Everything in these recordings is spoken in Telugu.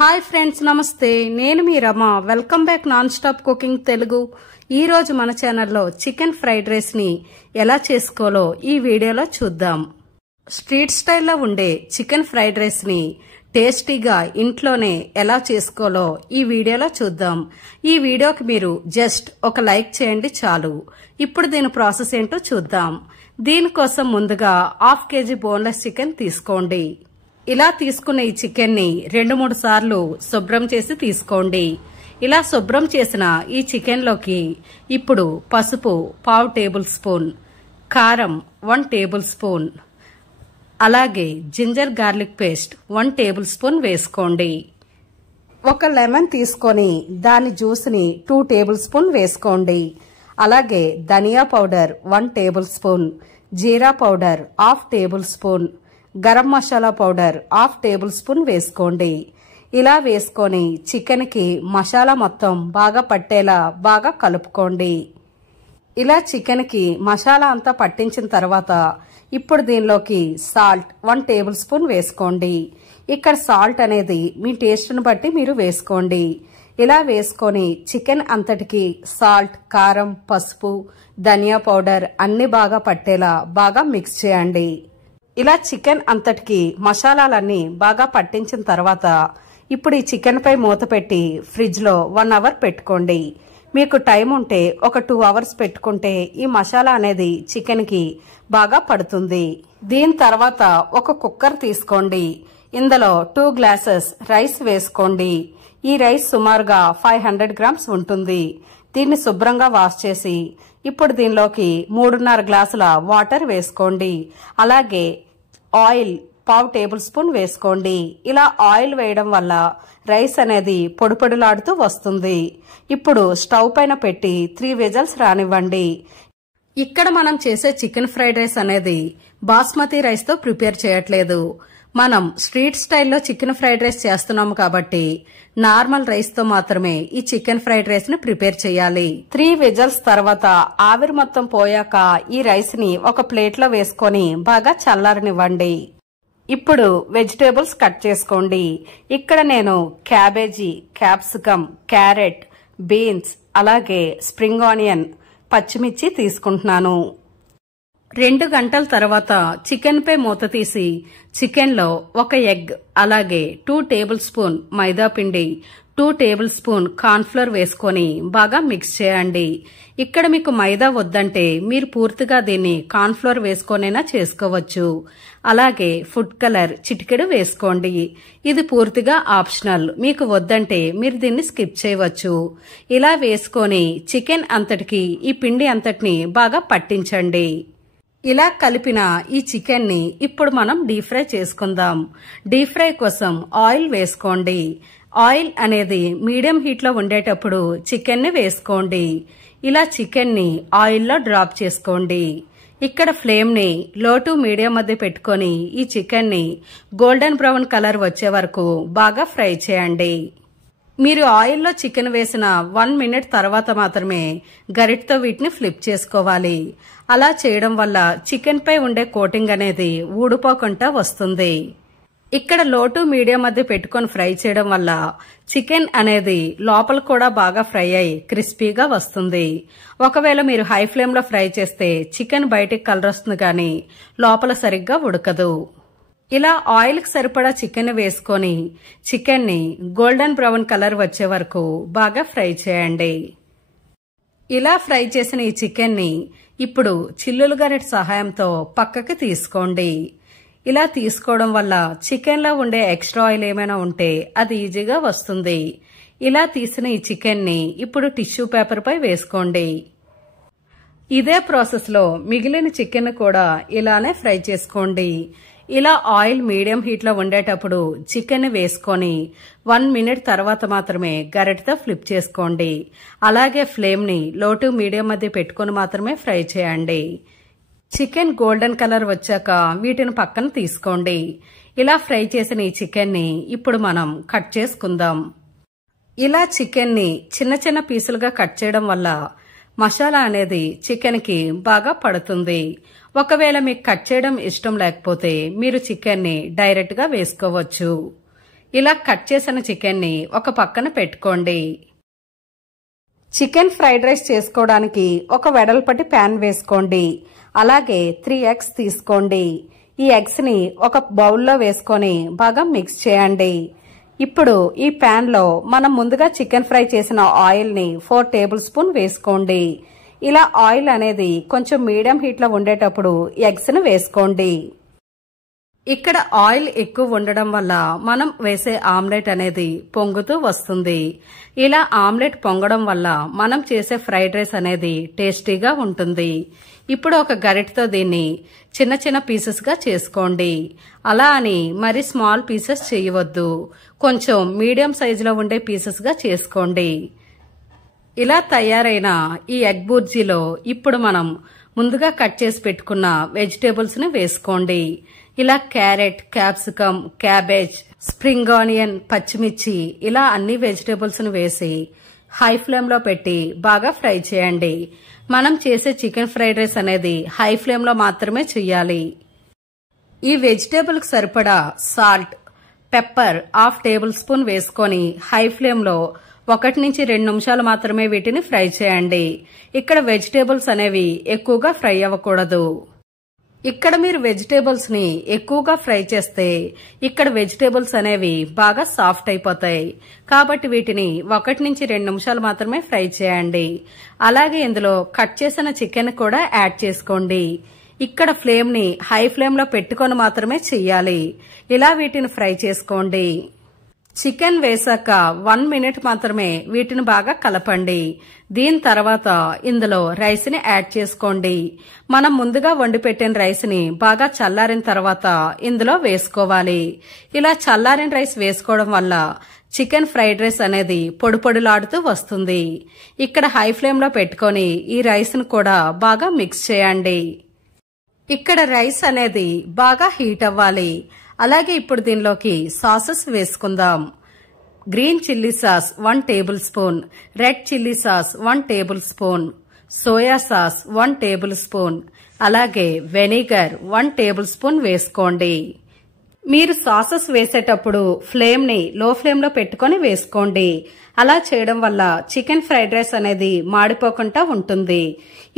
హాయ్ ఫ్రెండ్స్, నమస్తే. నేను మీ Rama. Welcome back non stop cooking Telugu. ఈ రోజు మన ఛానల్లో చికెన్ ఫ్రైడ్ రైస్ ని ఎలా చేసుకోవాలో ఈ వీడియోలో చూద్దాం. స్ట్రీట్ స్టైల్లో ఉండే చికెన్ ఫ్రైడ్ రైస్ ని టేస్టీగా ఇంట్లోనే ఎలా చేసుకోవాలో ఈ వీడియోలో చూద్దాం. ఈ వీడియోకి మీరు జస్ట్ ఒక లైక్ చేయండి చాలు. ఇప్పుడు దీని ప్రాసెస్ ఏంటో చూద్దాం. దీనికోసం ముందుగా 1/2 kg బోన్లెస్ చికెన్ తీసుకోండి. ఇలా తీసుకున్న ఈ చికెన్ ని 2-3 సార్లు శుభ్రం చేసి తీసుకోండి. ఇలా శుభ్రం చేసిన ఈ చికెన్ లోకి ఇప్పుడు పసుపు 1/2 టేబుల్ స్పూన్, కారం 1 టేబుల్ స్పూన్, అలాగే ginger garlic paste 1 tablespoon వేసుకోండి. ఒక లెమన్ తీసుకొని దాని జ్యూస్ ని 2 టేబుల్ స్పూన్ వేసుకోండి. అలాగే ధనియా పౌడర్ 1 టేబుల్ స్పూన్, జీరా powder 1/2 tablespoon, garam masala powder 1/2 tablespoon వేసుకోండి. ఇలా వేసుకొని చికెన్ కి మసాలా మొత్తం బాగా పట్టేలా బాగా కలుపుకోండి. ఇలా చికెన్ కి మసాలా అంతా పట్టించిన తర్వాత ఇప్పుడు దీనిలోకి సాల్ట్ 1 టేబుల్ స్పూన్ వేసుకోండి. ఇక్కడ సాల్ట్ అనేది మీ టేస్ట్ను బట్టి మీరు వేసుకోండి. ఇలా వేసుకొని చికెన్ అంతటికి సాల్ట్, కారం, పసుపు, ధనియా పౌడర్ అన్ని బాగా పట్టేలా బాగా మిక్స్ చేయండి. ఇలా చికెన్ అంతటికి మసాలాలన్నీ బాగా పట్టించిన తర్వాత ఇప్పుడు ఈ చికెన్ పై మూత పెట్టి ఫ్రిడ్జ్ లో 1 అవర్ పెట్టుకోండి. మీకు టైం ఉంటే ఒక 2 అవర్స్ పెట్టుకుంటే ఈ మసాలా అనేది చికెన్ కి బాగా పడుతుంది. దీని తర్వాత ఒక కుక్కర్ తీసుకోండి. ఇందులో 2 గ్లాసెస్ రైస్ వేసుకోండి. ఈ రైస్ సుమారుగా 500 గ్రామ్స్ ఉంటుంది. దీన్ని శుభ్రంగా వాష్ చేసి ఇప్పుడు దీనిలోకి 3.5 గ్లాసుల వాటర్ వేసుకోండి. అలాగే ఆయిల్ 1/2 టేబుల్ స్పూన్ వేసుకోండి. ఇలా ఆయిల్ వేయడం వల్ల రైస్ అనేది పొడిపొడిలాడుతూ వస్తుంది. ఇప్పుడు స్టవ్ పైన పెట్టి 3 విజిల్స్ రానివ్వండి. ఇక్కడ మనం చేసే చికెన్ ఫ్రైడ్ రైస్ అనేది బాస్మతి రైస్ తో ప్రిపేర్ చేయట్లేదు. మనం స్ట్రీట్ స్టైల్లో చికెన్ ఫ్రైడ్ రైస్ చేస్తున్నాము కాబట్టి నార్మల్ రైస్ తో మాత్రమే ఈ చికెన్ ఫ్రైడ్ రైస్ ని ప్రిపేర్ చేయాలి. 3 విజిల్స్ తర్వాత ఆవిరి మొత్తం పోయాక ఈ రైస్ ని ఒక ప్లేట్ లో వేసుకొని బాగా చల్లారనివ్వండి. ఇప్పుడు వెజిటేబుల్స్ కట్ చేసుకోండి. ఇక్కడ నేను క్యాబేజీ, క్యాప్సికమ్, క్యారెట్, బీన్స్, అలాగే స్ప్రింగ్ ఆనియన్, పచ్చిమిర్చి తీసుకుంటున్నాను. 2 గంటల తర్వాత చికెన్ పై మూత తీసి చికెన్ లో ఒక ఎగ్, అలాగే 2 టేబుల్ స్పూన్ మైదా పిండి, 2 టేబుల్ స్పూన్ కార్న్ఫ్లోర్ వేసుకొని బాగా మిక్స్ చేయండి. ఇక్కడ మీకు మైదా వద్దంటే మీరు పూర్తిగా దీన్ని కార్న్ఫ్లోర్ వేసుకొనైనా చేసుకోవచ్చు. అలాగే ఫుడ్ కలర్ చిటికెడు వేసుకోండి. ఇది పూర్తిగా ఆప్షనల్. మీకు వద్దంటే మీరు దీన్ని స్కిప్ చేయవచ్చు. ఇలా వేసుకొని చికెన్ అంతటికి ఈ పిండి అంతటిని బాగా పట్టించండి. ఇలా కలిపిన ఈ చికెన్ ని ఇప్పుడు మనం డీప్ ఫ్రై చేసుకుందాం. డీప్ ఫ్రై కోసం ఆయిల్ వేసుకోండి. ఆయిల్ అనేది మీడియం హీట్ లో ఉండేటప్పుడు చికెన్ ని వేసుకోండి. ఇలా చికెన్ ని ఆయిల్లో డ్రాప్ చేసుకోండి. ఇక్కడ ఫ్లేమ్ ని లో టు మీడియం మధ్య పెట్టుకొని ఈ చికెన్ ని గోల్డెన్ బ్రౌన్ కలర్ వచ్చే వరకు బాగా ఫ్రై చేయండి. మీరు ఆయిల్లో చికెన్ వేసిన 1 మినిట్ తర్వాత మాత్రమే గరిటతో వీటిని ఫ్లిప్ చేసుకోవాలి. అలా చేయడం వల్ల చికెన్ పై ఉండే కోటింగ్ అనేది ఊడిపోకుండా వస్తుంది. ఇక్కడ లో టు మీడియం మధ్య పెట్టుకొని ఫ్రై చేయడం వల్ల చికెన్ అనేది లోపల కూడా బాగా ఫ్రై అయి క్రిస్పీగా వస్తుంది. ఒకవేళ మీరు హై ఫ్లేమ్ లో ఫ్రై చేస్తే చికెన్ బయటికి కలర్ వస్తుంది కానీ లోపల సరిగ్గా ఉడకదు. ఇలా ఆయిల్ కి సరిపడా చికెన్ వేసుకొని చికెన్ ని గోల్డెన్ బ్రౌన్ కలర్ వచ్చే వరకు బాగా ఫ్రై చేయండి. ఇలా ఫ్రై చేసిన ఈ చికెన్ ని ఇప్పుడు చిల్లులు గరిటె సహాయంతో పక్కకి తీసుకోండి. ఇలా తీసుకోవడం వల్ల చికెన్ లో ఉండే ఎక్స్ట్రా ఆయిల్ ఏమైనా ఉంటే అది ఈజీగా వస్తుంది. ఇలా తీసిన ఈ చికెన్ ని ఇప్పుడు టిష్యూ పేపర్ పై వేసుకోండి. ఇదే ప్రాసెస్ లో మిగిలిన చికెన్ కూడా ఇలానే ఫ్రై చేసుకోండి. ఇలా ఆయిల్ మీడియం హీట్ లో ఉండేటప్పుడు చికెన్ ని వేసుకొని 1 మినిట్ తర్వాత మాత్రమే గరిటెతో ఫ్లిప్ చేసుకోండి. అలాగే ఫ్లేమ్ ని లో టు మీడియం మధ్య పెట్టుకొని మాత్రమే ఫ్రై చేయండి. చికెన్ గోల్డెన్ కలర్ వచ్చాక వీటిని పక్కన తీసుకోండి. ఇలా ఫ్రై చేసిన ఈ చికెన్ ని ఇప్పుడు మనం కట్ చేసుకుందాం. ఇలా చికెన్ ని చిన్న చిన్న పీసులుగా కట్ చేయడం వల్ల మసాలా అనేది చికెన్ కి బాగా పడుతుంది. ఒకవేళ మీకు కట్ చేయడం ఇష్టం లేకపోతే మీరు చికెన్ ని డైరెక్ట్ గా వేసుకోవచ్చు. ఇలా కట్ చేసిన చికెన్ని ఒక పక్కన పెట్టుకోండి. చికెన్ ఫ్రైడ్ రైస్ చేసుకోవడానికి ఒక వెడల్పటి ప్యాన్ వేసుకోండి. అలాగే 3 ఎగ్స్ తీసుకోండి. ఈ ఎగ్స్ ని ఒక బౌల్లో వేసుకొని బాగా మిక్స్ చేయండి. ఇప్పుడు ఈ ప్యాన్ లో మనం ముందుగా చికెన్ ఫ్రై చేసిన ఆయిల్ ని 4 టేబుల్ స్పూన్ వేసుకోండి. ఇలా ఆయిల్ అనేది కొంచెం మీడియం హీట్ లో ఉండేటప్పుడు ఎగ్స్ ని వేసుకోండి. ఇక్కడ ఆయిల్ ఎక్కువ ఉండడం వల్ల మనం వేసే ఆమ్లెట్ అనేది పొంగుతూ వస్తుంది. ఇలా ఆమ్లెట్ పొంగడం వల్ల మనం చేసే ఫ్రైడ్ రైస్ అనేది టేస్టీగా ఉంటుంది. ఇప్పుడు ఒక గరిటెతో దీన్ని చిన్న చిన్న పీసెస్ గా చేసుకోండి. అలా అని మరి స్మాల్ పీసెస్ చేయవద్దు. కొంచెం మీడియం సైజులో ఉండే పీసెస్ గా చేసుకోండి. ఇలా తయారైన ఈ ఎగ్ బుర్జీలో ఇప్పుడు మనం ముందుగా కట్ చేసి పెట్టుకున్న వెజిటేబుల్స్ ని వేసుకోండి. ఇలా carrot, capsicum, cabbage, spring onion, పచ్చిమిర్చి ఇలా అన్ని వెజిటేబుల్స్ ను వేసి హై ఫ్లేమ్ లో పెట్టి బాగా ఫ్రై చేయండి. మనం చేసే చికెన్ ఫ్రైడ్ రైస్ అనేది హై ఫ్లేమ్ లో మాత్రమే చేయాలి. ఈ వెజిటేబుల్ కు సరిపడా సాల్ట్, పెప్పర్ 1/2 టేబుల్ స్పూన్ వేసుకొని హై ఫ్లేమ్ లో 1 నుంచి 2 నిమిషాలు మాత్రమే వీటిని ఫ్రై చేయండి. ఇక్కడ వెజిటేబుల్స్ అనేవి ఎక్కువగా ఫ్రై అవ్వకూడదు. ఇక్కడ మీరు వెజిటేబుల్స్ ని ఎక్కువగా ఫ్రై చేస్తే ఇక్కడ వెజిటేబుల్స్ అనేవి బాగా సాఫ్ట్ అయిపోతాయి. కాబట్టి వీటిని 1 నుంచి 2 నిమిషాలు మాత్రమే ఫ్రై చేయండి. అలాగే ఇందులో కట్ చేసిన చికెన్ కూడా యాడ్ చేసుకోండి. ఇక్కడ ఫ్లేమ్ ని హై ఫ్లేమ్ లో పెట్టుకొని మాత్రమే చెయ్యాలి. ఇలా వీటిని ఫ్రై చేసుకోండి. చికెన్ వేసాక 1 మినిట్ మాత్రమే వీటిని బాగా కలపండి. దీని తర్వాత ఇందులో రైస్ ని యాడ్ చేసుకోండి. మనం ముందుగా వండి పెట్టిన రైస్ ని బాగా చల్లారిన తర్వాత ఇందులో వేసుకోవాలి. ఇలా చల్లారిన రైస్ వేసుకోవడం వల్ల చికెన్ ఫ్రైడ్ రైస్ అనేది పొడి పొడిలాడుతూ వస్తుంది. ఇక్కడ హై ఫ్లేమ్ లో పెట్టుకొని ఈ రైస్ ను కూడా బాగా మిక్స్ చేయండి. ఇక్కడ రైస్ అనేది బాగా హీట్ అవ్వాలి. అలాగే ఇప్పుడు దీనిలోకి సాసెస్ వేసుకుందాం. Green chilli sauce 1 table spoon, red chilli sauce 1 table spoon, soya sauce 1 tablespoon, అలాగే వెనిగర్ 1 టేబుల్ స్పూన్ వేసుకోండి. మీరు సాసెస్ వేసేటప్పుడు ఫ్లేమ్ ని లో ఫ్లేమ్ లో పెట్టుకొని వేసుకోండి. అలా చేయడం వల్ల చికెన్ ఫ్రైడ్ రైస్ అనేది మాడిపోకుండా ఉంటుంది.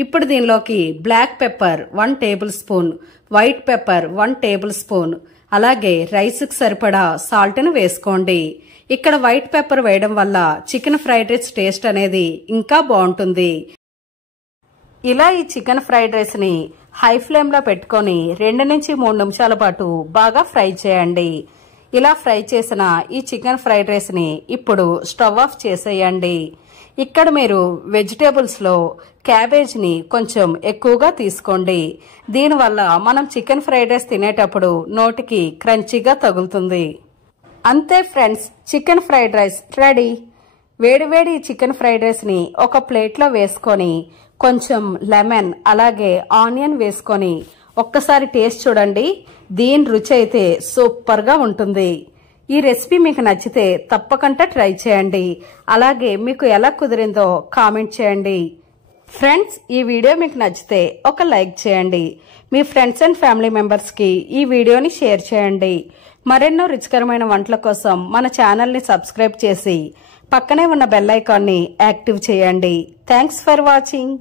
ఇప్పుడు దీనిలోకి black pepper 1 tablespoon, white pepper 1 tablespoon, అలాగే రైస్ కు సరిపడా సాల్ట్ ను వేసుకోండి. ఇక్కడ వైట్ పెప్పర్ వేయడం వల్ల చికెన్ ఫ్రైడ్ రైస్ టేస్ట్ అనేది ఇంకా బాగుంటుంది. ఇలా ఈ చికెన్ ఫ్రైడ్ రైస్ ని హై ఫ్లేమ్ లో పెట్టుకొని 2 నుంచి 3 నిమిషాల పాటు బాగా ఫ్రై చేయండి. ఇలా ఫ్రై చేసిన ఈ చికెన్ ఫ్రైడ్ రైస్ ని ఇప్పుడు స్టవ్ ఆఫ్ చేసేయండి. ఇక్కడ మీరు వెజిటేబుల్స్ లో క్యాబేజ్ ని కొంచెం ఎక్కువగా తీసుకోండి. దీనివల్ల మనం చికెన్ ఫ్రైడ్ రైస్ తినేటప్పుడు నోటికి క్రంచీగా తగులుతుంది. అంతే friends, chicken fried rice ready. వేడివేడి చికెన్ ఫ్రైడ్ రైస్ ని ఒక ప్లేట్ లో వేసుకొని కొంచెం లెమన్ అలాగే ఆనియన్ వేసుకొని ఒక్కసారి టేస్ట్ చూడండి. దీని రుచి అయితే సూపర్ గా ఉంటుంది. ఈ రెసిపీ మీకు నచ్చితే తప్పకుండా ట్రై చేయండి. అలాగే మీకు ఎలా కుదిరిందో కామెంట్ చేయండి. ఫ్రెండ్స్, ఈ వీడియో మీకు నచ్చితే ఒక లైక్ చేయండి. మీ ఫ్రెండ్స్ అండ్ ఫ్యామిలీ మెంబర్స్ కి ఈ వీడియోని షేర్ చేయండి. మరెన్నో రుచికరమైన వంటల కోసం మన ఛానల్ ని సబ్స్క్రైబ్ చేసి పక్కనే ఉన్న బెల్ ఐకాన్ ని యాక్టివ్ చేయండి. Thanks for watching.